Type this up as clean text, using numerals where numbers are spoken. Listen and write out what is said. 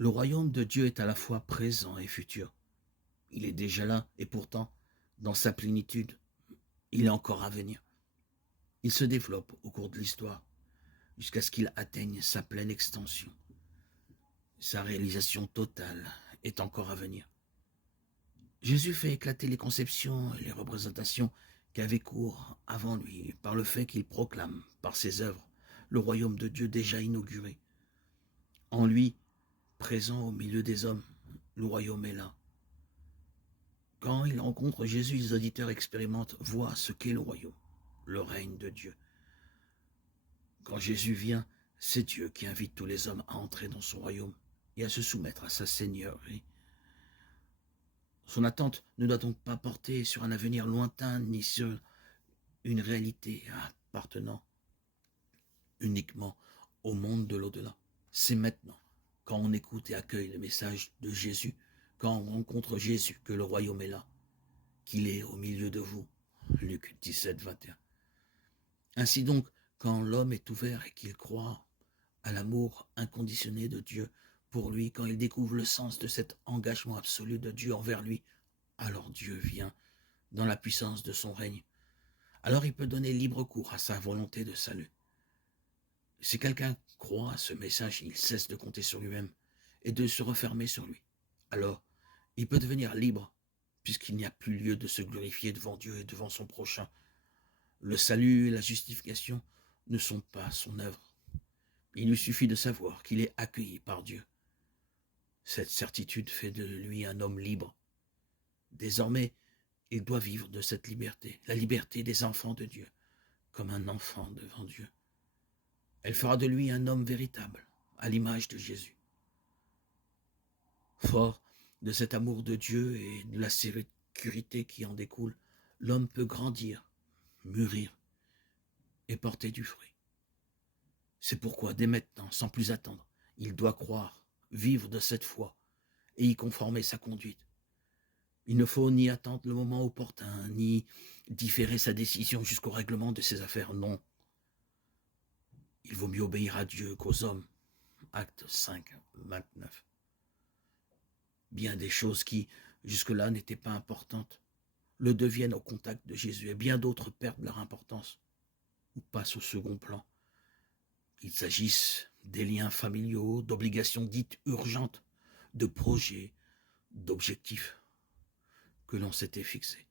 Le royaume de Dieu est à la fois présent et futur. Il est déjà là et pourtant, dans sa plénitude, il est encore à venir. Il se développe au cours de l'histoire jusqu'à ce qu'il atteigne sa pleine extension. Sa réalisation totale est encore à venir. Jésus fait éclater les conceptions et les représentations qui avaient cours avant lui par le fait qu'il proclame, par ses œuvres, le royaume de Dieu déjà inauguré. En lui, présent au milieu des hommes, le royaume est là. Quand ils rencontrent Jésus, les auditeurs expérimentent, voient ce qu'est le royaume, le règne de Dieu. Quand Jésus vient, c'est Dieu qui invite tous les hommes à entrer dans son royaume et à se soumettre à sa seigneurie. Son attente ne doit donc pas porter sur un avenir lointain ni sur une réalité appartenant uniquement au monde de l'au-delà. C'est maintenant, quand on écoute et accueille le message de Jésus, quand on rencontre Jésus, que le royaume est là, qu'il est au milieu de vous. Luc 17, 21. Ainsi donc, quand l'homme est ouvert et qu'il croit à l'amour inconditionné de Dieu pour lui, quand il découvre le sens de cet engagement absolu de Dieu envers lui, alors Dieu vient dans la puissance de son règne. Alors il peut donner libre cours à sa volonté de salut. Si quelqu'un croit à ce message, il cesse de compter sur lui-même et de se refermer sur lui. Alors, il peut devenir libre, puisqu'il n'y a plus lieu de se glorifier devant Dieu et devant son prochain. Le salut et la justification ne sont pas son œuvre. Il lui suffit de savoir qu'il est accueilli par Dieu. Cette certitude fait de lui un homme libre. Désormais, il doit vivre de cette liberté, la liberté des enfants de Dieu, comme un enfant devant Dieu. Elle fera de lui un homme véritable, à l'image de Jésus. Fort de cet amour de Dieu et de la sécurité qui en découle, l'homme peut grandir, mûrir et porter du fruit. C'est pourquoi, dès maintenant, sans plus attendre, il doit croire, vivre de cette foi et y conformer sa conduite. Il ne faut ni attendre le moment opportun, ni différer sa décision jusqu'au règlement de ses affaires, non. Il vaut mieux obéir à Dieu qu'aux hommes. Acte 5, 29. Bien des choses qui, jusque-là, n'étaient pas importantes, le deviennent au contact de Jésus, et bien d'autres perdent leur importance, ou passent au second plan. Qu'il s'agisse des liens familiaux, d'obligations dites urgentes, de projets, d'objectifs que l'on s'était fixés.